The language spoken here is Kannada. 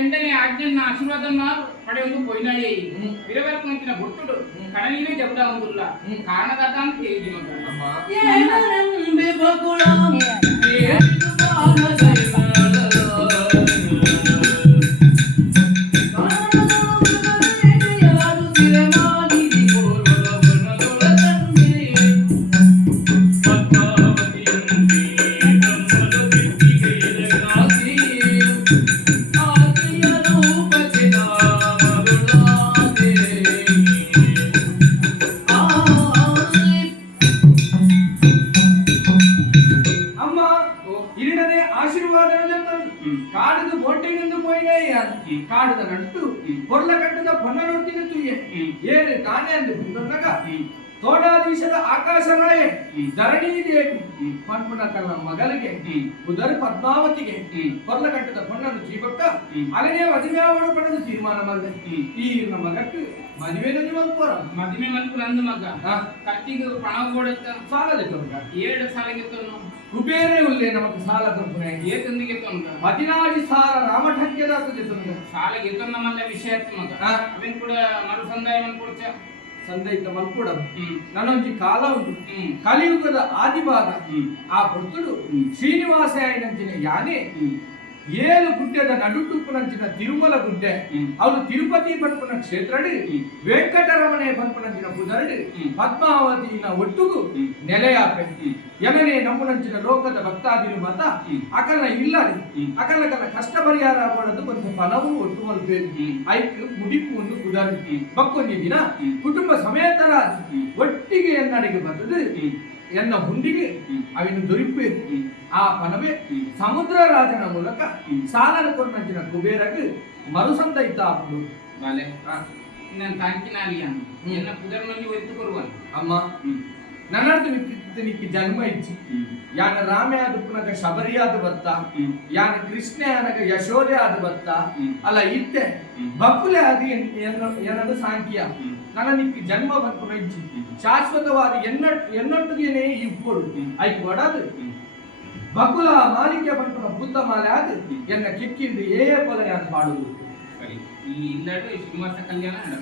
ಎಂಟನೇ ಆಜ್ಞೆನ ಆಶೀರ್ವಾದನ ಪಡೆಯೊಂದು ಪೊಯ್ನಾಡಿ ವಿರವರ್ಕ ಮಂತಿನ ಭುಟ್ಟುಡು ಕಣಲಿನೇ ಜಬ್ದ ಒಂದುಲ್ಲ ಕಾರಣದಾತ ಅಂತ ಹೇಳಿದಿ ಮಗ ಏನಂಬೆ ಬಗುಳ ಏದು ಬಾಲದೈ ಕಾಡದು ಬೋಟೆಗೆಂದು ಪೋಯಿನಾಯ ಕಾಡದ ನಟ್ಟು ಕೊರ್ಲ ಕಟ್ಟದ ಪೊನ್ನ ನೋಡ್ತೀನಿ ತುಯ್ಯೆ ಏನೇ ತಾನೇ ಅಂದು ಬಂದೊನ್ನಗ ತೋಡಾಧೀಶದ ಆಕಾಶರಾಯೆ ಧರಣಿ ದೇವಿ ಪನ್ಪುನ ಕಲ್ಲ ಮಗಲಿಗೆ ಉದರ್ ಪದ್ಮಾವತಿಗೆ ಕೊರ್ಲ ಕಟ್ಟದ ಪೊನ್ನನ್ನು ಚೀಬಕ್ಕ ಅಲನೇ ಮದುವೆಯಾವಡು ಪಡೆದು ತೀರ್ಮಾನ ಮಾಡಿದೆ ಈ ಮಗಕ್ಕೆ ಮದುವೆ ಮಲ್ಪೋರ ಮದುವೆ ಮಲ್ಪು ನಂದು ಮಗ ಕತ್ತಿಗೆ ಪಣ ಕೊಡುತ್ತ ಸಾಲದೆ ತೊಂಗ 7 ಸಾಲಿಗೆ ತೊನ್ನು ಕುಬೇರೆ ಉಲ್ಲೆ ನಮಗೆ ಸಾಲ ತೊಂದ್ರೆ ಏತಂದಿಗೆ ತೊಂಗ 14 ಸಾಲ ರಾಮಠಕ್ಕೆದ ತೊಂಗ ಸಾಲಿಗೆ ತೊನ್ನ ಮಲ್ಲ ವಿಷಯ ಮಗ ಅವೇನ್ ಕೂಡ ಮರು ಸಂದಾಯ ಮನ್ಕೊಡ್ಚ ಸಂದೈತ ಮಲ್ಪುಡ ನನೊಂಜಿ ಕಾಲ ಉಂಟು ಕಲಿಯುಗದ ಆದಿಭಾಗ ಆ ಭಕ್ತುಡು ಶ್ರೀನಿವಾಸ ಆಯ್ನಂಚಿನ ಯಾನೆ 7 ಗುಡ್ಡದ ನಡುಟುಪ್ಪುನಂಚಿನ ತಿರುಮಲ ಗುಡ್ಡೆ ಅವನು ತಿರುಪತಿ ಪನ್ಪುನ ಕ್ಷೇತ್ರಡಿ ವೆಂಕಟರಮಣೆ ಪನ್ಪುನಂಚಿನ ಕುದರಡಿ ಪದ್ಮಾವತಿನ ಒಟ್ಟುಗು ನೆಲೆಯಾಪೆ ಎನನೆ ನಮ್ಮುನಂಚಿನ ಲೋಕದ ಭಕ್ತಾದಿರು ಮತ ಅಕಲ ಇಲ್ಲಡಿ ಅಕಲಕಲ ಕಷ್ಟ ಪರಿಹಾರ ಆಗೋಣದು ಕೊಂಚ ಫಲವು ಒಟ್ಟು ಮಲ್ಪೇರು ಐಕ್ ಮುಡಿಪು ಒಂದು ಕುದರಡಿ ಬಕ್ಕೊಂದು ದಿನ ಕುಟುಂಬ ಸಮೇತರ ಒಟ್ಟಿಗೆ ಎನ್ನಡಿಗೆ ಬಂದದು ಎನ್ನ ಹುಂಡಿಗೆ ಅವಿನ ದೊರಿಪೇರು ಆ ಪನವೇ ಸಮುದ್ರ ರಾಜನ ಮೂಲಕ ಸಾಲನ ಕೊರ್ನಂಚಿನ ಕುಬೇರಗೆ ಮರುಸಂದ ಇತ್ತ ಆಪುಡು ಬಾಲೆ ನನ್ನ ತಾಂಕಿನ ಅಲಿಯ ಎನ್ನ ಪುದರ್ನಲ್ಲಿ ಒತ್ತು ಕೊರುವನು ಅಮ್ಮ ನನ್ನದು ನಿಕ್ಕಿ ಜನ್ಮ ಇಚ್ಚಿ ಯಾನ ರಾಮೆ ಆದ ಪುನಗ ಶಬರಿ ಆದ ಬತ್ತ ಯಾನ ಕೃಷ್ಣ ಯಾನಗ ಯಶೋದೆ ಆದ ಬತ್ತ ಅಲ್ಲ ಇತ್ತೆ ಬಕುಲೆ ಆದಿ ಏನದು ಸಾಂಖ್ಯ ನನ್ನ ನಿಕ್ಕಿ ಜನ್ಮ ಬರ್ಪುನ ಇಚ್ಚಿ ಶಾಶ್ವತವಾದ ಎನ್ನೊಟ್ಟಿಗೆನೇ ಇಪ್ಪುಡು ಐಕ್ ಒಡದು ಬಕುಲ ಮಾಲಿಕೆ ಬಂಟುನ ಬುದ್ಧ ಮಾಲೆ ಆದ ಎನ್ನ ಕಿಕ್ಕಿಂದು ಏ ಪದ ಯಾನ್ ಮಾಡುವುದು ಸರಿ ಈ ಇಲ್ಲಡು ಶ್ರೀನಿವಾಸ ಕಲ್ಯಾಣ